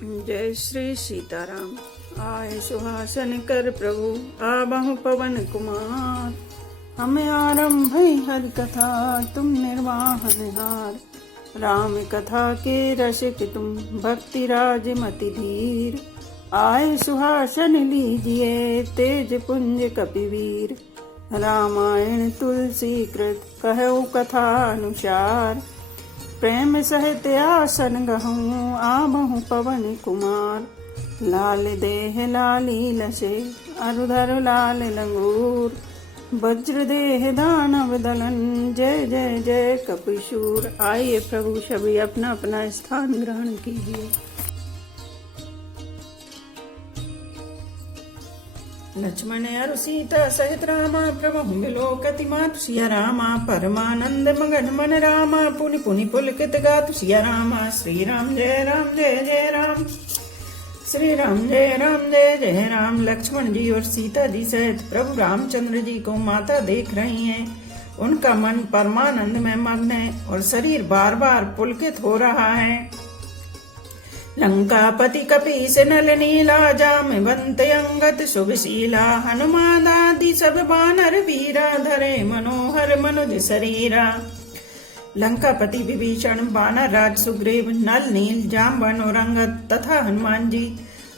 जय श्री सीताराम। आए सुहासन कर प्रभु आबहु पवन कुमार। हमें आरंभ हरि कथा तुम निर्वाहन हार। राम कथा के रसिक तुम भक्ति राज मति धीर। आए सुहासन लीजिए तेज पुंज कपिवीर। रामायण तुलसी कृत कहु कथा अनुसार। प्रेम सहित आसन गहूँ आबहु पवन कुमार। लाल देह लाली लसे अरुधर लाल लंगूर। वज्र देह दानव दलन जय जय जय कपिशूर। आइए प्रभु सभी अपना अपना स्थान ग्रहण कीजिए। लक्ष्मण और सीता सहित रामा प्रभु विलोकति मातु सिया रामा। परमानंद मगन मन रामा पुनि पुनि पुलकित गातु सिया रामा। श्री राम जय जय राम। श्री राम जय जय राम। लक्ष्मण जी और सीता जी सहित प्रभु रामचंद्र जी को माता देख रही हैं। उनका मन परमानंद में मग्न है और शरीर बार बार पुलकित हो रहा है। लंकापति कपीस नल नीला जामवंत अंगद शुभशीला। हनुमान आदि सब बानर वीरा धरे मनोहर मनुज शरीरा। लंकापति विभीषण बानर राज सुग्रीव नल नील जामवन और अंगद तथा हनुमान जी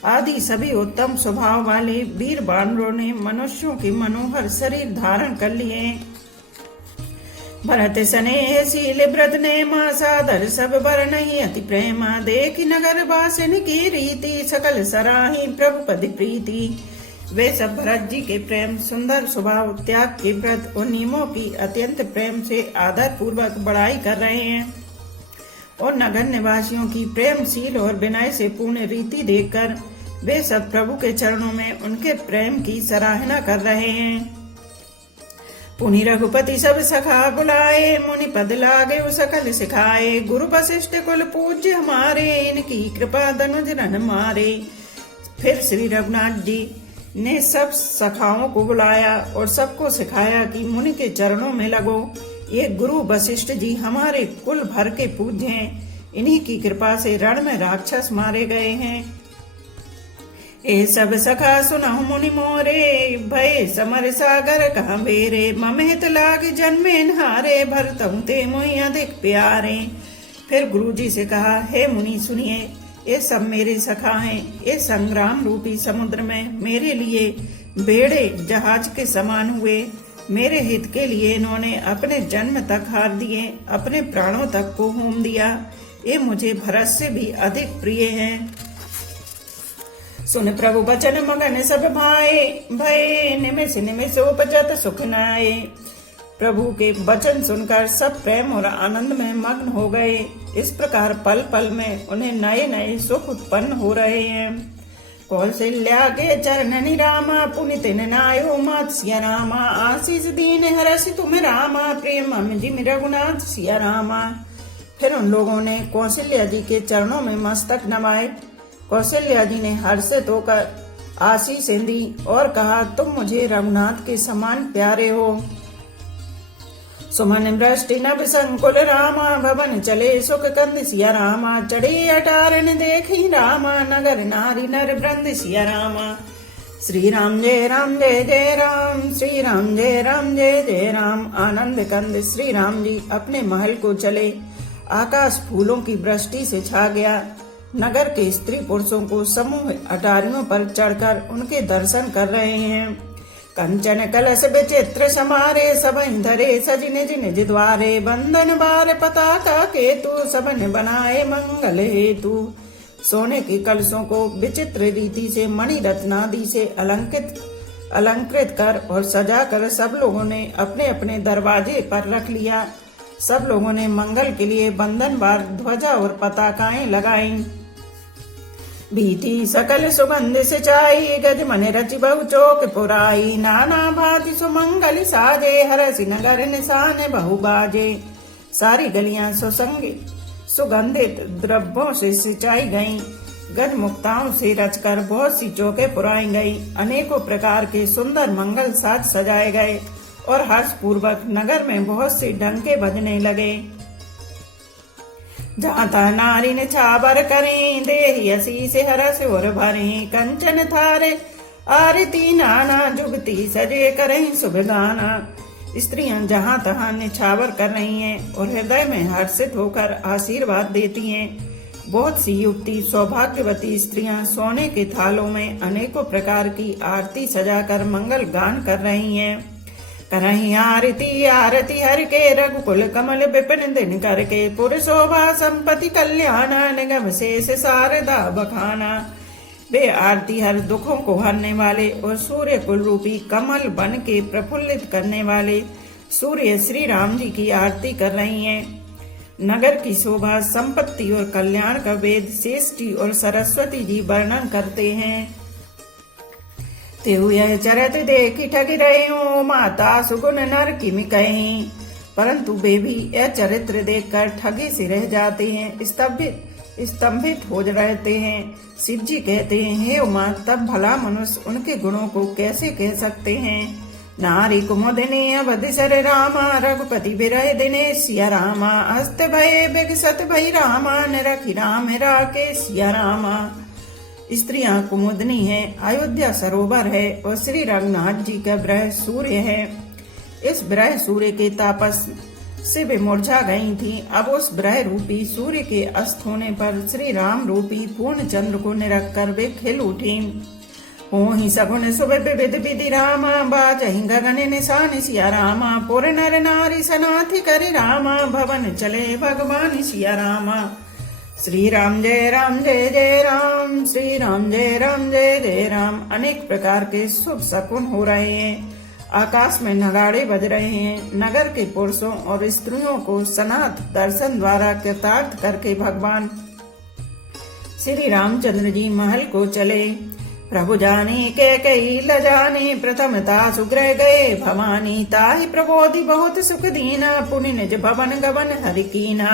आदि सभी उत्तम स्वभाव वाले वीर बानरों ने मनुष्यों के मनोहर शरीर धारण कर लिए। भरत स्नेह शील व्रत नेमा सादर सब बरनहि अति प्रेमा। देखि नगर वासिन की रीति सकल सराही प्रभु पद प्रीति। वे सब भरत जी के प्रेम सुंदर स्वभाव त्याग के व्रत और नियमों की अत्यंत प्रेम से आदर पूर्वक बड़ाई कर रहे हैं और नगर निवासियों की प्रेमशील और विनय से पूर्ण रीति देखकर वे सब प्रभु के चरणों में उनके प्रेम की सराहना कर रहे हैं। पुनि रघुपति सब सखा बुलाए मुनि पद लागे सकल सिखाए। गुरु वशिष्ठ कुल पूज्य हमारे इनकी कृपा धनुज रन मारे। फिर श्री रघुनाथ जी ने सब सखाओं को बुलाया और सबको सिखाया कि मुनि के चरणों में लगो। ये गुरु वशिष्ठ जी हमारे कुल भर के पूज्य हैं। इन्हीं की कृपा से रण में राक्षस मारे गए हैं। ए सब सखा सुनहु मुनि मोरे भय समर सागर कहाँ बेरे। ममहित लाग जन्मे नहारे भरतहु ते मोहि अधिक प्यारे। फिर गुरु जी से कहा, हे मुनि सुनिए, ये सब मेरे सखा हैं। ये संग्राम रूपी समुद्र में मेरे लिए बेड़े जहाज के समान हुए। मेरे हित के लिए इन्होंने अपने जन्म तक हार दिए, अपने प्राणों तक को होम दिया। ये मुझे भरत से भी अधिक प्रिय हैं। सुन प्रभु बचन मगन सब भाए भय निमिष निमिष उपजत सुख नाए। प्रभु के वचन सुनकर सब प्रेम और आनंद में मग्न हो गए। इस प्रकार पल पल में उन्हें नए नए सुख उत्पन्न हो रहे हैं। कौशल्या के चरणनि रामा पुनित नायो मात सिया रामा। आशीष दीन हरसि तुम रामा प्रिय मम जिम रघुनाथ सिया रामा। फिर उन लोगों ने कौशल्या जी के चरणों में मस्तक नवाए। कौशल्या जी ने हर्षित होकर आशीषें दी और कहा, तुम मुझे रघुनाथ के समान प्यारे हो। सुमन वृष्टि नभ संकुल रामा भवन चले सुख कंद सिया रामा। चढ़ी अटारन देखी रामा नगर नारी नर वृंद सिया रामा। श्री राम जय जय राम। श्री राम जय जय राम। आनंद कंद श्री राम जी अपने महल को चले। आकाश फूलों की वृष्टि से छा गया। नगर के स्त्री पुरुषों को समूह अटारियों पर चढ़कर उनके दर्शन कर रहे हैं। कंचन कलश विचित्र समारे सबहि धरे सज निज निज द्वारे। बंधन बार पताका केतु सबन बनाए मंगल हेतु। सोने के कलशों को विचित्र रीति से मणि रत्नादि से अलंकृत कर और सजाकर सब लोगों ने अपने अपने दरवाजे पर रख लिया। सब लोगों ने मंगल के लिए बंधन बार ध्वजा और पताकाएं लगाईं। भीति सकल सुगंध सिंचाई गज मन रचि बहु चौक पुराई। नाना भांति सुमंगल साजे हरसि नगर निशान बहु बाजे। सारी गलियां सुगंधित द्रव्यों से सिंचाई गईं। गज मुक्ताओं से रचकर बहुत सी चौके पुराई गई। अनेकों प्रकार के सुंदर मंगल साज सजाए गए और हर्ष पूर्वक नगर में बहुत से डंके बजने लगे। जहाँ तहाँ नारी ने छाबर करें, देहि असीस हरस और भरें, कंचन थारे आरती नाना, जुगती सजे करें शुभ गाना। स्त्रियां जहाँ तहाँ निछावर कर रही हैं और हृदय में हर्षित होकर आशीर्वाद देती हैं। बहुत सी युवती सौभाग्यवती स्त्रियां सोने के थालों में अनेकों प्रकार की आरती सजाकर मंगल गान कर रही हैं। करही आरती आरती हर के, रघुकुल कमल विपिन दिन करके, पुर शोभा संपत्ति कल्याण, निगम शेष शारदा बखाना। वे आरती हर दुखों को हरने वाले और सूर्य कुल रूपी कमल बन के प्रफुल्लित करने वाले सूर्य श्री राम जी की आरती कर रही हैं। नगर की शोभा, संपत्ति और कल्याण का वेद शेष जी और सरस्वती जी वर्णन करते हैं। तेहु यह चरित देखी ठगी रहे हो, माता सुगुण नर किमि कहीं। परंतु वे भी यह चरित्र देखकर ठगी से रह जाते हैं, स्तंभित हो रहते हैं। शिव जी कहते हैं, हे उमा, तब भला मनुष्य उनके गुणों को कैसे कह सकते हैं। नारी कुमुदिनी अवधिसर रामा, रघुपति विरह दिने सिया रामा, हस्त भय विकसत भई रामा, निरखी राम राके सिया रामा। स्त्रियां कुमुदनी है, अयोध्या सरोवर है और श्री रघुनाथ जी का ब्रह सूर्य है। इस ब्रह सूर्य के तापस से वे मुरझा गई थी। अब उस ब्रह रूपी सूर्य के अस्त होने पर श्री राम रूपी पूर्ण चंद्र को निरख कर वे खिल उठी। ही सगुन शुभ विविध विधि रामा, बाजहि गगन निशान सिया रामा, पुर नर नारी सनाथि करि रामा, भवन चले भगवान सिया रामा। श्री राम जय जय राम, श्री राम जय जय राम। अनेक प्रकार के शुभ शकुन हो रहे हैं। आकाश में नगाड़े बज रहे हैं। नगर के पुरुषों और स्त्रियों को सनाथ दर्शन द्वारा कृतार्थ करके भगवान श्री रामचंद्र जी महल को चले। प्रभु जाने के कई लजाने, प्रथमता सुग्रह गए भवानी, ताहि प्रबोधि बहुत सुख दीना, पुनि निज भवन गवन हरि कीना।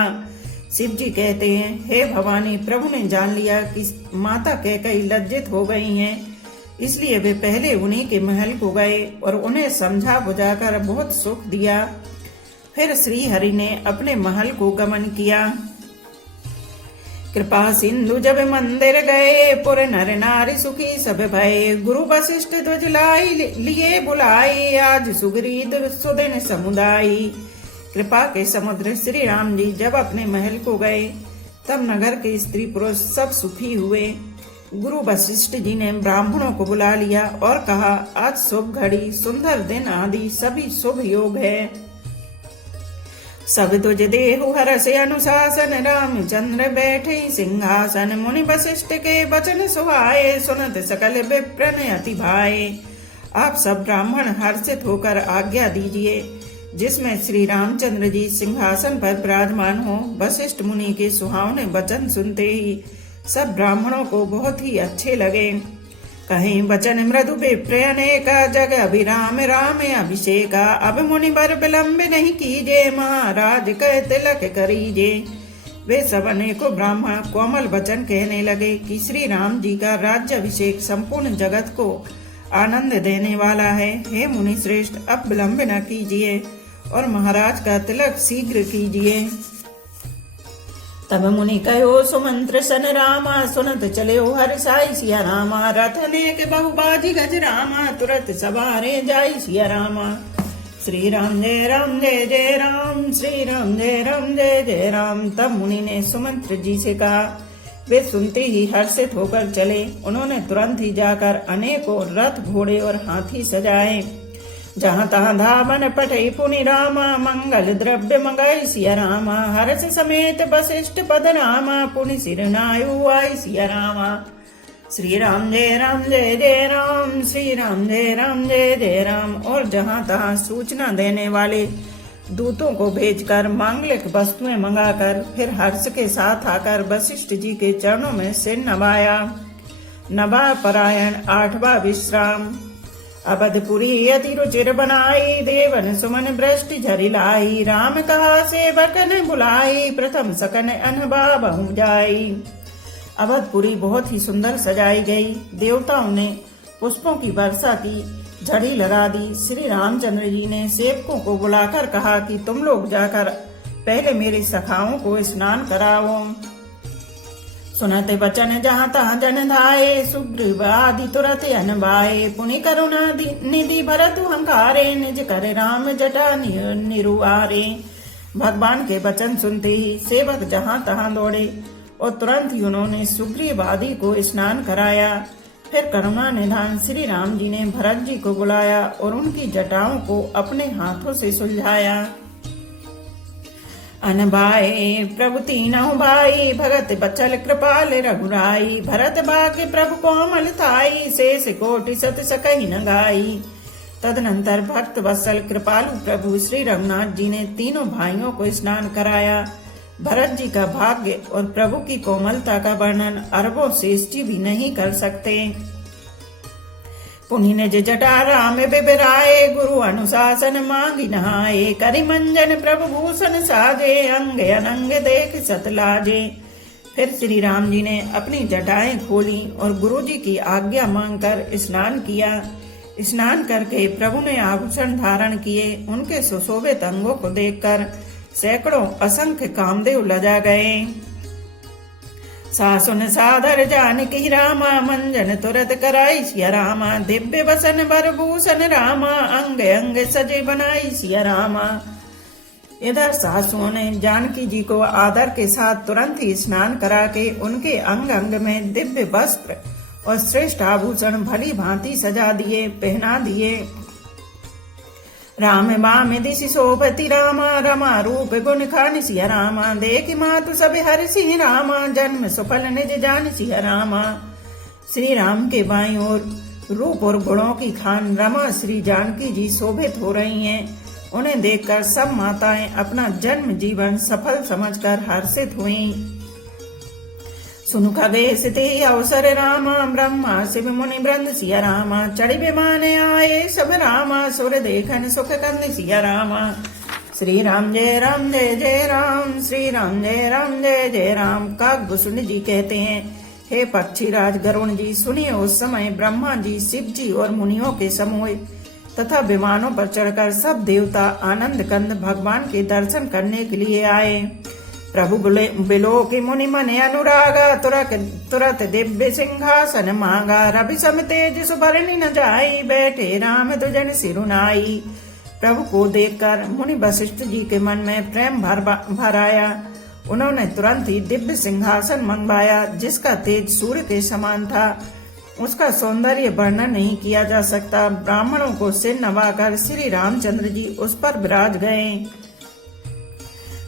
शिव जी कहते हैं, हे भवानी, प्रभु ने जान लिया कि माता कैकेयी लज्जित हो गई हैं, इसलिए वे पहले उन्हीं के महल को गए और उन्हें समझा बुझाकर बहुत सुख दिया। फिर श्री हरि ने अपने महल को गमन किया। कृपा सिंधु जब मंदिर गए, पुर नर नारी सुखी सब भये, गुरु वशिष्ठ ध्वज लाई लिए बुलाई, आज सुग्रीव सुदिन समुदायी। कृपा के समुद्र श्री राम जी जब अपने महल को गए, तब नगर के स्त्री पुरुष सब सुखी हुए। गुरु वशिष्ठ जी ने ब्राह्मणों को बुला लिया और कहा, आज शुभ घड़ी, सुंदर दिन आदि सभी शुभ योग है। सब तुझ देहु हरष अनुशासन, रामचंद्र बैठे सिंहासन, मुनि वशिष्ठ के वचन सुहाए, सुनत सकल विप्रन अति भाए। आप सब ब्राह्मण हर्षित होकर आज्ञा दीजिए, जिसमें श्री रामचंद्र जी सिंहासन पर विराजमान हो। वशिष्ठ मुनि के सुहावने वचन सुनते ही सब ब्राह्मणों को बहुत ही अच्छे लगे। कहीं वचन मृदु विप्रयने का, जग अभिराम राम अभिषेका, अब मुनि बर विलंब नहीं कीजे, महाराज कह तिलक करीजे। वे सब अनेकों ब्राह्मण कोमल वचन कहने लगे कि श्री राम जी का राज्य अभिषेक संपूर्ण जगत को आनंद देने वाला है। हे मुनि श्रेष्ठ, अब विलंब न कीजिए और महाराज का तिलक शीघ्र कीजिए। तब मुनि कहो सुमंत्र सन रामा, सुनत चले हर्षाई सिया रामा, रथ नेक बहुबाजी गज रामा, तुरत सवारे जाई सिया रामा। श्री राम जय जय राम, श्री राम जय जय राम। तब मुनि ने सुमंत्र जी से कहा। वे सुनते ही हर्षित होकर चले। उन्होंने तुरंत ही जाकर अनेकों रथ घोड़े और हाथी सजाए। जहाँ तहाँ धावन पठई पुनि रामा, मंगल द्रव्य मंगाई सिया रामा, हर्ष समेत वशिष्ठ पद रामा, पुनि सिर नायु आई सिया रामा। श्री राम जय जय राम, श्री राम जय जय राम। और जहाँ तहाँ सूचना देने वाले दूतों को भेजकर मांगलिक वस्तुएं मंगाकर फिर हर्ष के साथ आकर वशिष्ठ जी के चरणों में सिर नवाया। नवा परायण 8वां विश्राम। अवधपुरी अति रुचिर बनाई, देवन सुमन वृष्टि झरि लाई, राम कहा सेवकन बुलाई, प्रथम सकन अनबा बहु जाई। अवधपुरी बहुत ही सुंदर सजाई गई। देवताओं ने पुष्पों की वर्षा की, झड़ी लगा दी। श्री रामचंद्र जी ने सेवकों को बुलाकर कहा कि तुम लोग जाकर पहले मेरी सखाओं को स्नान कराओ। सुनते बचन जहाँ तहाँ जन धाये, सुग्रीव आदि तुरत अनबाए। पुनि करुणा निधि भरत हंकारे, निज करे राम जटा निरुआरे। भगवान के वचन सुनते ही सेवक जहाँ तहाँ दौड़े और तुरंत ही उन्होंने सुग्रीव आदि को स्नान कराया। फिर करुणा निधान श्री राम जी ने भरत जी को बुलाया और उनकी जटाओं को अपने हाथों से सुलझाया। अनबाए प्रभु तीनहु भाई, भगत बचल कृपाल रघुराई। भरत भाग्य प्रभु कोमल थाई, शेष कोटि सत सकहि न गाई। तदनंतर भक्त वत्सल कृपालु प्रभु श्री रघुनाथ जी ने तीनों भाइयों को स्नान कराया। भरत जी का भाग्य और प्रभु की कोमलता का वर्णन अरबों शेष जी भी नहीं कर सकते। पुनि निज जटा राम बिबराए, गुरु अनुशासन मांगी नहाए। करि मंजन प्रभु भूषण साजे, अंग अनंग देख सतलाजे। फिर श्री राम जी ने अपनी जटाएं खोली और गुरु जी की आज्ञा मांगकर स्नान किया। स्नान करके प्रभु ने आभूषण धारण किए। उनके सुशोभित अंगों को देखकर सैकड़ों असंख्य कामदेव लजा गए। सासुन सादर जानकी रामा, मंजन तुरत कराई सिया रामा। दिव्य वसन बर भूषण रामा, अंग अंग सजे बनाई सिया रामा। इधर सासुओं ने जानकी जी को आदर के साथ तुरंत ही स्नान करा के उनके अंग अंग में दिव्य वस्त्र और श्रेष्ठ आभूषण भली भांति सजा दिए, पहना दिए। राम बाम दिशि शोभति रामा, रमा रूप गुण खान सिया रामा। देख मातु सब हरि सिंह रामा, जन्म सुफल निज जान सिया रामा। श्री राम के बाईं ओर रूप और गुणों की खान रमा श्री जानकी जी शोभित हो रही हैं। उन्हें देखकर सब माताएं अपना जन्म जीवन सफल समझकर हर्षित हुईं। सुनु खगेश ते अवसर रामा, ब्रह्मा शिव मुनि वृंद सिया रामा। चढ़ी विमान आए सब रामा, सुर देखन सुख कंद सिया रामा। श्री राम जय राम जय जय राम, श्री राम जय राम जय जय राम। काकभूषण जी कहते हैं, हे पक्षीराज गरुण जी, सुनिए उस समय ब्रह्मा जी, शिव जी और मुनियों के समूह तथा विमानों पर चढ़कर सब देवता आनंद कंद भगवान के दर्शन करने के लिए आए। प्रभु बिलो के मुनि मन अनुरागा, तुरत दिव्य सिंहासन मांगा। रवि सम तेज सुबरनी न जाई, बैठे राम दुजन सिरुनाई। प्रभु को देखकर मुनि वशिष्ठ जी के मन में प्रेम भर आया। उन्होंने तुरंत ही दिव्य सिंहासन मंगवाया, जिसका तेज सूर्य के समान था। उसका सौंदर्य वर्णन नहीं किया जा सकता। ब्राह्मणों को सिर नवाकर श्री रामचंद्र जी उस पर विराज गए।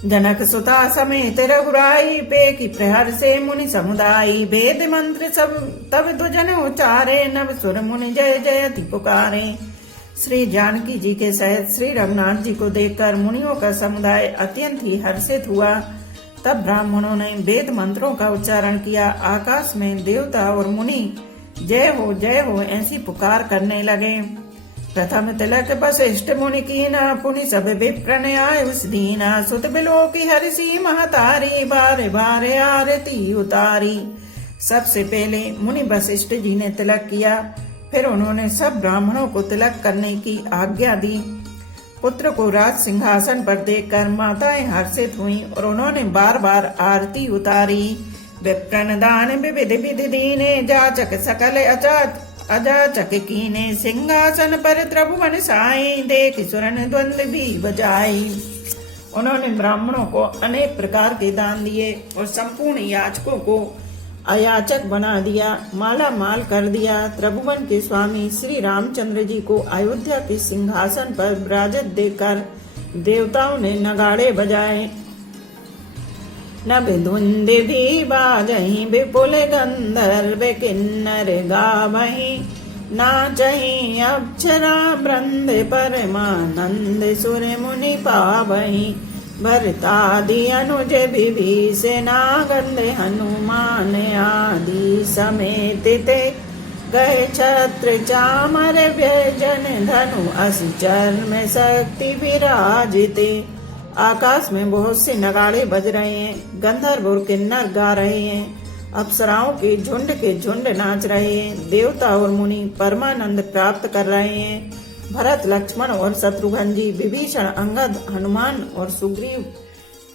जनक सुता समेत रघुराई, पे की प्रहर से मुनि समुदायी। वेद मंत्र सब तब दुजन उचारे, नव सुर मुनि जय जयति पुकारे। श्री जानकी जी के सहित श्री रघुनाथ जी को देखकर मुनियों का समुदाय अत्यंत ही हर्षित हुआ। तब ब्राह्मणों ने वेद मंत्रों का उच्चारण किया। आकाश में देवता और मुनि जय हो ऐसी पुकार करने लगे। प्रथम तिलक वशिष्ठ मुनि कीना, पुनि सब विप्र ने आयुष दीना। सुत बिलो की हर्षि महतारी, बारे बारे आरती उतारी। सबसे पहले मुनि वशिष्ठ जी ने तिलक किया। फिर उन्होंने सब ब्राह्मणों को तिलक करने की आज्ञा दी। पुत्र को राज सिंहासन पर देखकर माताएं हर्षित हुईं और उन्होंने बार बार आरती उतारी। विप्रन दान विविध विधि दीने, जाचक सकल अजाचक कीने। सिंहासन पर त्रिभुवन साई, देख सुरन द्वंद्व भी बजाई। उन्होंने ब्राह्मणों को अनेक प्रकार के दान दिए और संपूर्ण याचकों को अयाचक बना दिया, माला माल कर दिया। त्रिभुवन के स्वामी श्री रामचंद्र जी को अयोध्या के सिंहासन पर विराजित देखकर देवताओं ने नगाड़े बजाए। नभ धुंद भी बाजही, विपुल गंधर्व किन्नर गावही। नाचही अप्सरा वृंद, परमानंद सुर मुनि पावही। भरतादि अनुज विभीषणा, गंध हनुमान आदि समेत ते। गए छत्र चामर व्यजन, धनु असि चर्म शक्ति विराजिते। आकाश में बहुत से नगाड़े बज रहे हैं, गंधर्व और किन्नर गा रहे हैं, अप्सराओं के झुंड नाच रहे हैं, देवता और मुनि परमानंद प्राप्त कर रहे हैं। भरत लक्ष्मण और शत्रुघ्न जी, विभीषण, अंगद, हनुमान और सुग्रीव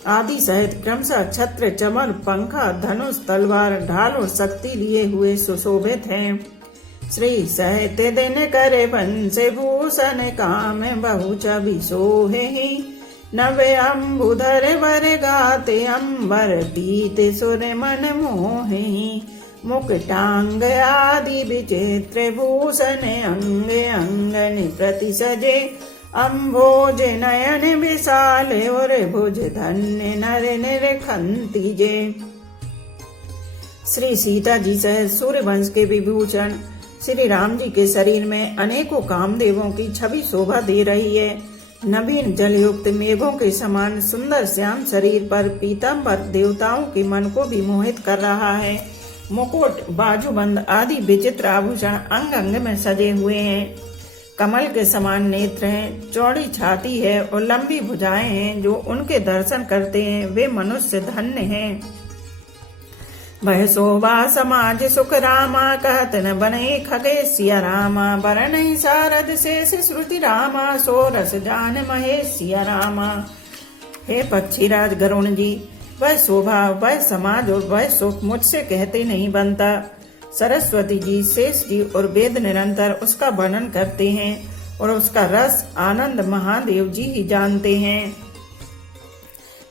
आदि सहित क्रमशः छत्र, चमर, पंखा, धनुष, तलवार, ढाल और शक्ति लिए हुए सुशोभित हैं। श्री सहित दिन करे वंश भूषण, काम बहु छवि सोहे ही। नवे अम्बुधर वर गाते, अंबर पीते सुर मन मोहे। मुकुटांग आदि विचित्र भूषण, अंग अंगन प्रति सजे। अम्भोज नयन विशाल, और भुज धन्य नर निरखंती जे। श्री सीता जी सहित सूर्यवंश के विभूषण श्री राम जी के शरीर में अनेकों कामदेवों की छवि शोभा दे रही है। नवीन जलयुक्त मेघों के समान सुंदर श्याम शरीर पर पीताम्बर देवताओं के मन को भी मोहित कर रहा है। मुकुट, बाजूबंद आदि विचित्र आभूषण अंग अंग में सजे हुए हैं। कमल के समान नेत्र हैं, चौड़ी छाती है और लंबी भुजाएं हैं। जो उनके दर्शन करते हैं वे मनुष्य धन्य हैं। वह शोभा समाज सुख रामा, कहत न बने खगे सिया रामा। बरन सारद शेष श्रुति रामा, सोरस जान महेश सिया रामा। हे पक्षीराज गरुण जी, वह शोभा, वह समाज और वह सुख मुझसे कहते नहीं बनता। सरस्वती जी, शेष जी और वेद निरंतर उसका वर्णन करते हैं और उसका रस आनंद महादेव जी ही जानते हैं।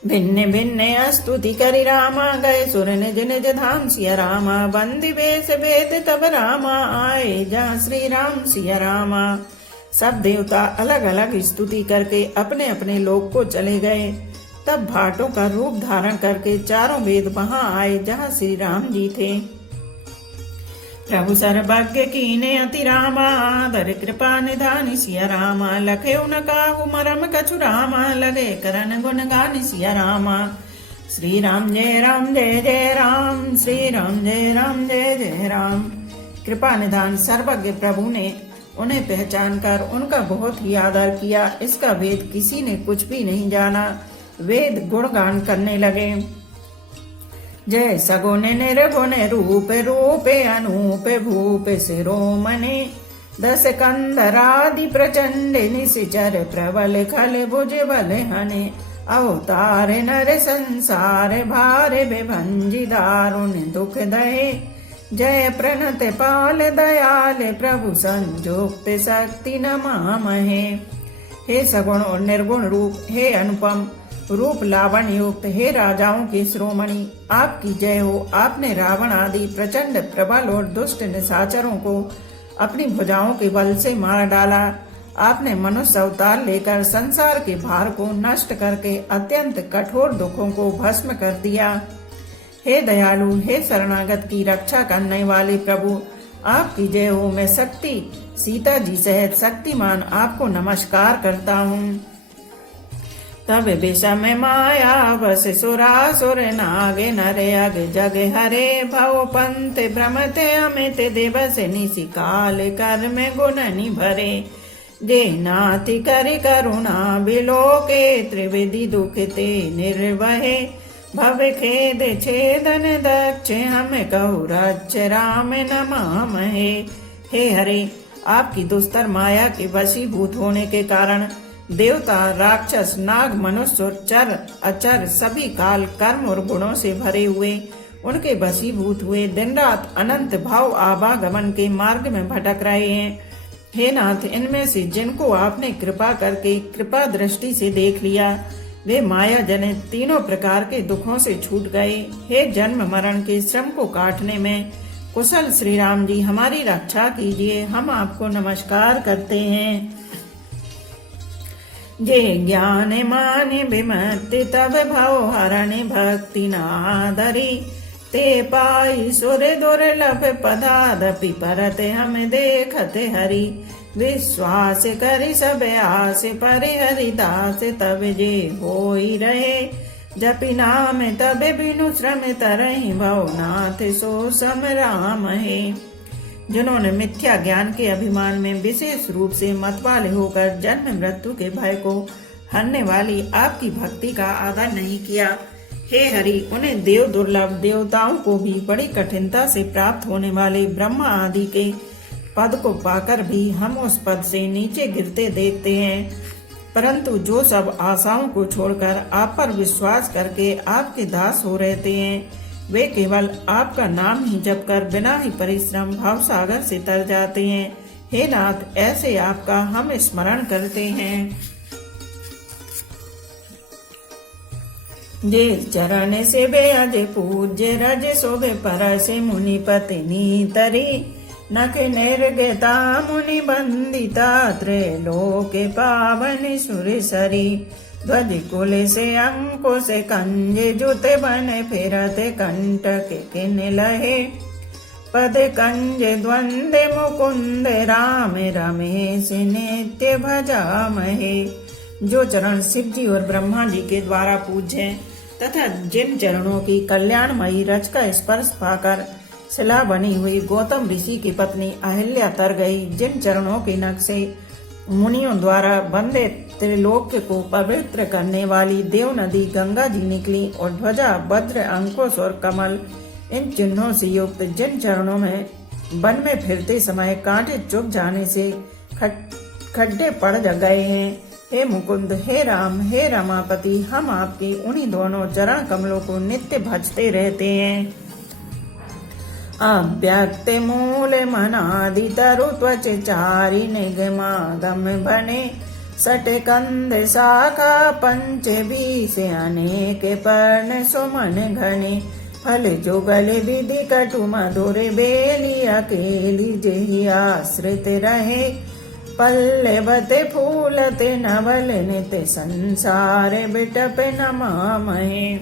भिन्न भिन्न स्तुति करि रामा, गए सुर निज निज धाम सिया रामा। बंदी वेश वेद तब रामा, आए जहाँ श्री राम सिया रामा। सब देवता अलग अलग स्तुति करके अपने अपने लोक को चले गए। तब भाटों का रूप धारण करके चारों वेद वहां आए जहाँ श्री राम जी थे। प्रभु सर्वज्ञ कीने अति रामा, आदर कृपा निधान सिया रामा। लखे न काहू मरम कछु रामा, लगे करन गुण गान सिया रामा। श्री राम जय जय राम, श्री राम जय जय राम। कृपा निधान सर्वज्ञ प्रभु ने उन्हें पहचान कर उनका बहुत ही आदर किया। इसका वेद किसी ने कुछ भी नहीं जाना। वेद गुणगान करने लगे। जय सगुण निर्गुण रूप रूपे, अनूप भूप शिरोमणि। दस कंधरादि प्रचंड, निशिचर प्रबल खल भुज बल हने। अवतार नर संसार भार, विभंजि दारुण दुख दहे। जय प्रणत पाल दयाल, प्रभु संयुक्त शक्ति नमामहे। हे सगुण और निर्गुण रूप, हे अनुपम रूप लावण्य युक्त, हे राजाओं के शिरोमणि, आपकी जय हो। आपने रावण आदि प्रचंड प्रबल और दुष्ट निशाचरों को अपनी भुजाओं के बल से मार डाला। आपने मनुष्य अवतार लेकर संसार के भार को नष्ट करके अत्यंत कठोर दुखों को भस्म कर दिया। हे दयालु, हे शरणागत की रक्षा करने वाले प्रभु, आपकी जय हो। मैं शक्ति सीता जी सहित शक्तिमान आपको नमस्कार करता हूँ। तब विषम माया बस सुरासुर, नागे नर अग जग हरे। भव पंथ भ्रमते अमित दिवस, निशि काल कर्म गुण निभरे। जे नाथि करि करुणा बिलोके, त्रिविधि दुखते निर्वहे। भव खेद छेदन दक्ष, हम कहु रक्ष राम नमामहे। हे हरे, आपकी दुस्तर माया के वशीभूत होने के कारण देवता, राक्षस, नाग, मनुष्य और चर अचर सभी काल कर्म और गुणों से भरे हुए उनके वशीभूत हुए दिन रात अनंत भाव आवागमन के मार्ग में भटक रहे हैं। हे नाथ, इनमें से जिनको आपने कृपा करके कृपा दृष्टि से देख लिया वे माया जनित तीनों प्रकार के दुखों से छूट गए। हे जन्म मरण के श्रम को काटने में कुशल श्री राम जी, हमारी रक्षा कीजिए। हम आपको नमस्कार करते हैं। जे ज्ञान मान विमति, तब भव हरण भक्ति नादरी। ते पाई सुर दुर्लभ पदादपि, परत हम देखते हरि। विश्वास करि सब आस, परिहरि दास तब जे होई रहे। जपि नाम तब बिनु श्रम तरहि, भवनाथ सो सम राम है। जिन्होंने मिथ्या ज्ञान के अभिमान में विशेष रूप से मतवाले होकर जन्म मृत्यु के भय को हरने वाली आपकी भक्ति का आदर नहीं किया, हे हरि, उन्हें देव दुर्लभ देवताओं को भी बड़ी कठिनता से प्राप्त होने वाले ब्रह्मा आदि के पद को पाकर भी हम उस पद से नीचे गिरते देखते हैं। परंतु जो सब आशाओं को छोड़कर आप पर विश्वास करके आपके दास हो रहते हैं, वे केवल आपका नाम ही जप कर बिना ही परिश्रम भाव सागर से तर जाते हैं। हे नाथ, ऐसे आपका हम स्मरण करते हैं। जे चरण से बेअज पूज्य रज शोभे परसे मुनिपति नीतरी, नख निर्गता मुनि बंदिता त्रैलोक्य पावन सुरसरी। ध्वज कुल से अंकुश कंजे जुते बन फिरत कंटक किन लहे, पद कंज द्वंद मुकुंद राम रमेश नित्य भजामहे। जो चरण शिव जी और ब्रह्मा जी के द्वारा पूज्य हैं तथा जिन चरणों की कल्याणमयी रच का स्पर्श पाकर शिला बनी हुई गौतम ऋषि की पत्नी अहिल्या तर गई, जिन चरणों के नख से मुनियों द्वारा वंदे त्रिलोक्य को पवित्र करने वाली देव नदी गंगा जी निकली, और ध्वजा वज्र अंकुश और कमल इन चिन्हों से युक्त जिन चरणों में वन में फिरते समय कांटे चुभ जाने से खड्डे पड़ गए हैं। हे मुकुंद, हे राम, हे रमापति, हम आपके उन्हीं दोनों चरण कमलों को नित्य भजते रहते हैं। अव्यक्त मूल मनादि तरु त्वच चारि निगमागम बने, सट कंद शाखा पंच बीस अनेक पर्ण सुमन घने। फल जुगल विधि कटु मधुर बेली अकेली जेहि आश्रित रहे, पल्लवते फूलते नवल नित संसार बिटप नमामहे।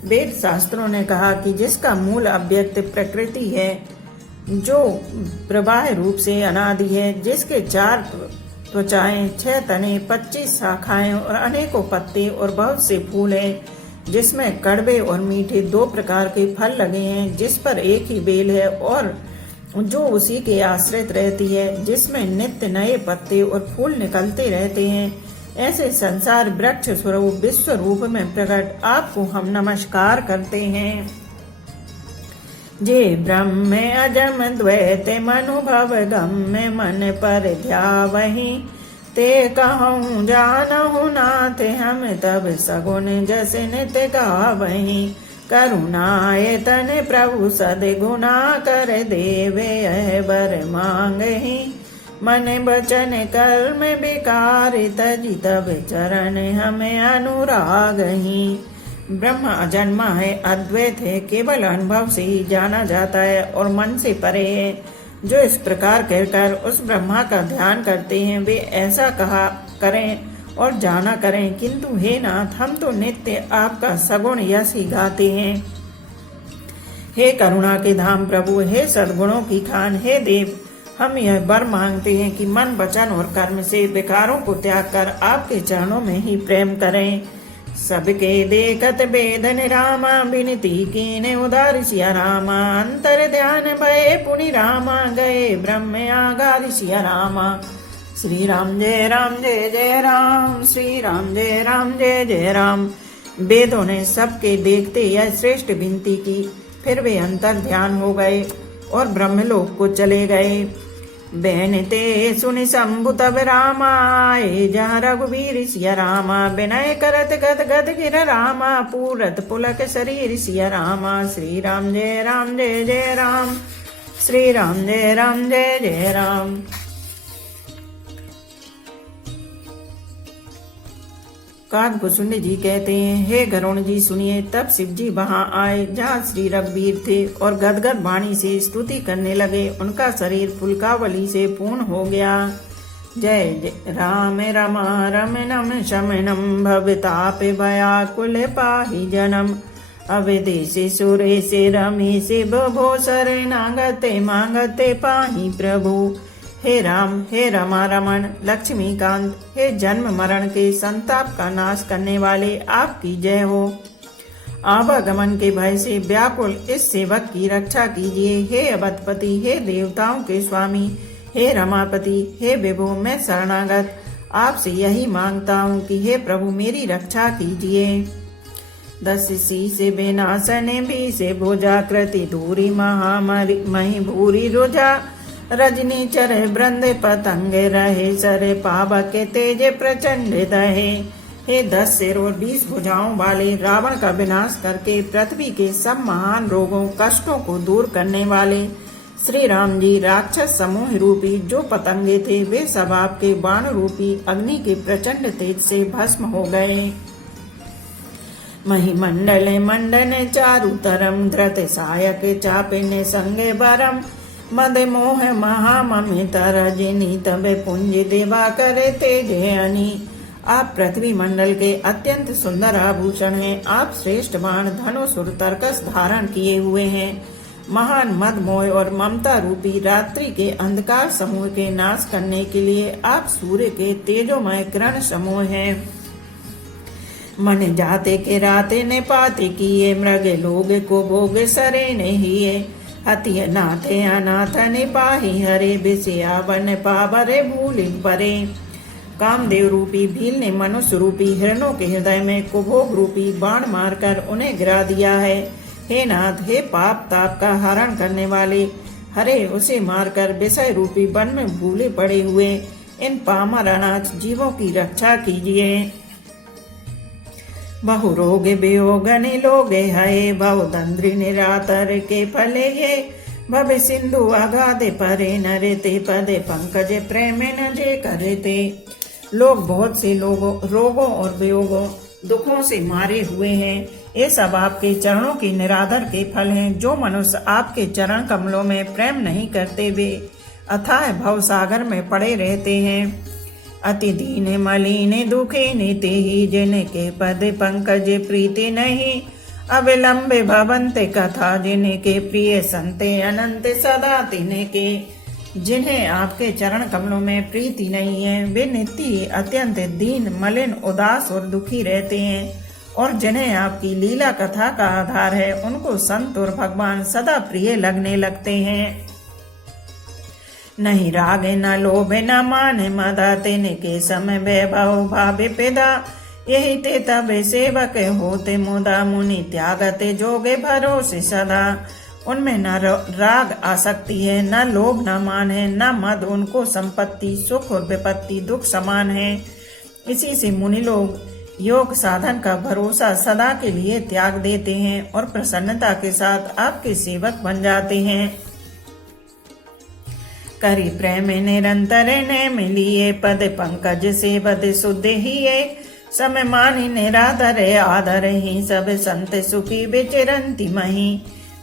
वेद शास्त्रों ने कहा कि जिसका मूल अव्यक्त प्रकृति है, जो प्रवाह रूप से अनादि है, जिसके 4 त्वचाएं, 6 तने, 25 शाखाएं और अनेकों पत्ते और बहुत से फूल हैं, जिसमें कड़वे और मीठे 2 प्रकार के फल लगे हैं, जिस पर एक ही बेल है और जो उसी के आश्रित रहती है, जिसमें नित्य नए पत्ते और फूल निकलते रहते हैं, ऐसे संसार वृक्ष स्वरूप विश्व रूप में प्रकट आपको हम नमस्कार करते हैं। जे ब्रह्म अजम द्वैत मनुभव गम्य मन पर ध्यावहि, ते कहूँ जानहु नाथ हम तब सगुन जस नित गावहि। करुणाए तन प्रभु सद्गुना कर देवे यह बर मांगहि, मन बचन कर्म विकार तजि तब चरण हमें अनुरागहि। ब्रह्म अजन्मा है, अद्वैत है, केवल अनुभव से ही जाना जाता है और मन से परे है। जो इस प्रकार कहकर उस ब्रह्मा का ध्यान करते हैं, वे ऐसा कहा करें और जाना करें, किंतु हे नाथ, हम तो नित्य आपका सगुण यश ही गाते हैं। हे करुणा के धाम प्रभु, हे सद्गुणों की खान, हे देव, हम यह वर मांगते हैं कि मन वचन और कर्म से विकारों को त्याग कर आपके चरणों में ही प्रेम करें। सबके देखत वेदन रामा, विनती कीने उदार सिया रामा। अंतर ध्यान भय पुनि रामा, गए ब्रह्म आगार सिया रामा। श्री राम जय राम जय जय राम, श्री राम जय राम जय जय राम। वेदों ने सबके देखते यह श्रेष्ठ विनती की, फिर वे अंतर ध्यान हो गए और ब्रह्मलोक को चले गए। बेनते सुनि शंभु तब रामा, आए जहाँ रघुवीर सिया रामा। विनय करत गद गद गिर रामा, पूरत पुलक शरीर सिया रामा। श्री राम जय राम जय जय राम, श्री राम जय राम जय जय राम। काकभूषुंड जी कहते हैं, हे गरुण जी सुनिए। तब शिव जी वहां आए जहाँ श्री रघुवीर थे और गदगद वाणी से स्तुति करने लगे। उनका शरीर पुलकावली से पूर्ण हो गया। जय जय राम रमा रमणम शमनम, भवताप भयाकुल पाहि जनम। अवदेश सुरेश रमेश बभो शरणागते मांगते पाहि प्रभु। हे राम, हे रमा रमण लक्ष्मीकांत, हे जन्म मरण के संताप का नाश करने वाले, आपकी जय हो। आवागमन के भय से व्याकुल इस सेवक की रक्षा कीजिए। हे अवधपति, हे देवताओं के स्वामी, हे रमापति, हे विभु, मैं शरणागत आपसे यही मांगता हूँ कि हे प्रभु मेरी रक्षा कीजिए। 10 शीश विनाशन भी से भुजा कृति दूरी महामरी मही भूरी रुजा। रजनी चरे वृंदे पतंगे रहे सरे पावक के तेजे प्रचंड दहे। हे 10 सिर और 20 भुजाओं वाले रावण का विनाश करके पृथ्वी के सब महान रोगों कष्टों को दूर करने वाले श्री राम जी राक्षस समूह रूपी जो पतंगे थे वे सब आपके बाण रूपी अग्नि के प्रचंड तेज से भस्म हो गए। महिमंडले मंडने चारु तरम धृत सायक चापिने संगे बरम मद मोह महाममित रजनी तबे पुंज देवा करे तेजे अनी। आप पृथ्वी मंडल के अत्यंत सुंदर आभूषण हैं। आप श्रेष्ठ बाण धनुष और तरकस धारण किए हुए हैं। महान मद मोह और ममता रूपी रात्रि के अंधकार समूह के नाश करने के लिए आप सूर्य के तेजोमय किरण समूह हैं। मन जाते के राते ने पाते किए मृग लोग को भोग सरे नहीं हति नाथे अनाथ ने पाही हरे बिसिया वन पावरे भूल परे। कामदेव रूपी भील ने मनुष्य रूपी हिरणों के हृदय में कुभोग रूपी बाण मारकर उन्हें गिरा दिया है। हे नाथ, हे पाप ताप का हरण करने वाले, हरे उसे मारकर विषय रूपी वन में भूले पड़े हुए इन पामर अनाथ जीवों की रक्षा कीजिए। बहु रोगे वियोगने लोगे हये बहु दंद्री निरातर के फले ये भव सिंधु अगाधे परे नरे ते पदे पंकज प्रेम न जे करे ते। लोग बहुत से रोगों और वियोगों दुखों से मारे हुए हैं। ये सब आपके चरणों की निरादर के फल हैं। जो मनुष्य आपके चरण कमलों में प्रेम नहीं करते वे अथाह भव सागर में पड़े रहते हैं। अति दीन मलिन दुखे नीति ही जिनके पद पंकज प्रीति नहीं अविलंबे भवंते कथा जिनके प्रिय संते अनंत सदा तिनके। जिन्हें आपके चरण कमलों में प्रीति नहीं है वे नित्य अत्यंत दीन मलिन उदास और दुखी रहते हैं। और जिन्हें आपकी लीला कथा का आधार है उनको संत और भगवान सदा प्रिय लगने लगते हैं। नहीं राग न लोभ न मान मदा तेने के समय वैभव भावे पिदा यही ते तब सेवक होते मुदा मुनि त्यागते जोगे भरोसे सदा। उनमें न राग आसक्ति है न लोभ न मान है न मद। उनको संपत्ति सुख और विपत्ति दुख समान है। इसी से मुनि लोग योग साधन का भरोसा सदा के लिए त्याग देते हैं और प्रसन्नता के साथ आपके सेवक बन जाते हैं। करी प्रेम निरंतर ने मिलिए पद पंकज से बद शुद्ध ही समय मानी निराधर आदर ही सब संत सुखी विचरंती मही।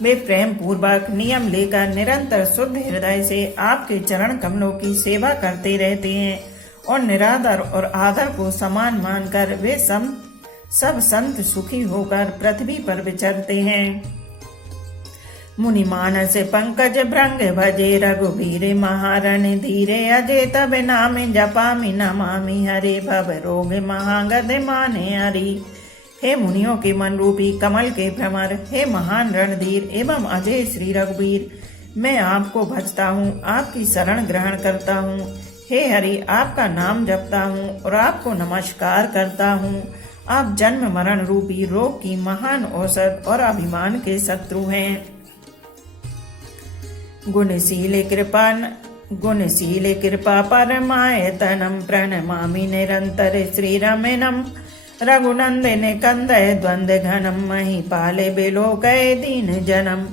वे प्रेम पूर्वक नियम लेकर निरंतर शुद्ध हृदय से आपके चरण कमलों की सेवा करते रहते हैं और निरादर और आदर को समान मानकर वे सब संत सुखी होकर पृथ्वी पर विचरते हैं। मुनि मानस पंकज भृंग भजे रघुवीर महारण धीरे अजय तब नामे जपामि नमामि हरे भव रोग महागद माने हरि। हे मुनियों के मन रूपी कमल के भ्रमर, हे महान रणधीर एवं अजय श्री रघुवीर, मैं आपको भजता हूँ, आपकी शरण ग्रहण करता हूँ। हे हरि, आपका नाम जपता हूँ और आपको नमस्कार करता हूँ। आप जन्म मरण रूपी रोग की महान औषध और अभिमान के शत्रु हैं। गुणशील कृपा परमायतनम प्रणमामि निरंतर श्री रमेणम रघुनंदन कंदय द्वंद घनम मही पाले बिलो गए दीन जनम।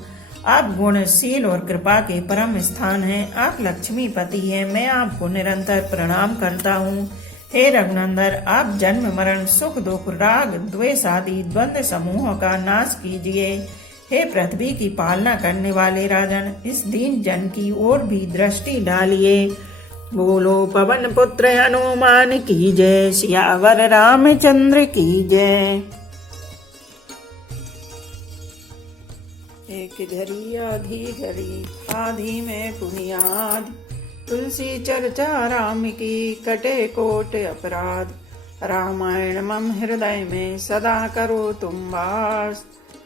आप गुणशील और कृपा के परम स्थान हैं। आप लक्ष्मीपति हैं। मैं आपको निरंतर प्रणाम करता हूँ। हे रघुनंदन, आप जन्म मरण सुख दुख राग द्वेष आदि द्वंद्व समूहों का नाश कीजिए। हे पृथ्वी की पालना करने वाले राजन, इस दीन जन की ओर भी दृष्टि डालिए। बोलो पवन पुत्र हनुमान की जय, सियावर रामचंद्र की जय। एक घड़ी आधी में पुनियाद, तुलसी चर्चा राम की कटे कोट अपराध। रामायण मम हृदय में सदा करो तुम वास,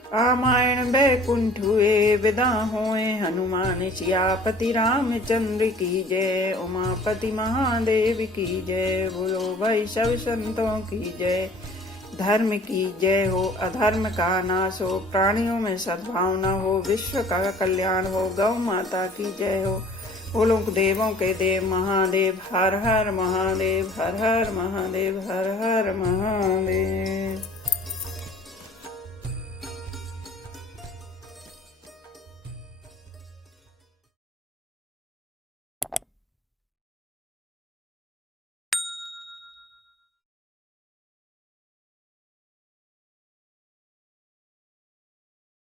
रामायण बैकुंठ हुए विदा होए हनुमान। सियापति रामचंद्र की जय, उमापति महादेव की जय। बोलो भाई सब संतों की जय। धर्म की जय हो, अधर्म का नाश हो, प्राणियों में सद्भावना हो, विश्व का कल्याण हो, गौ माता की जय हो। बोलो देवों के देव महादेव, हर हर महादेव, हर हर महादेव, हर हर महादेव।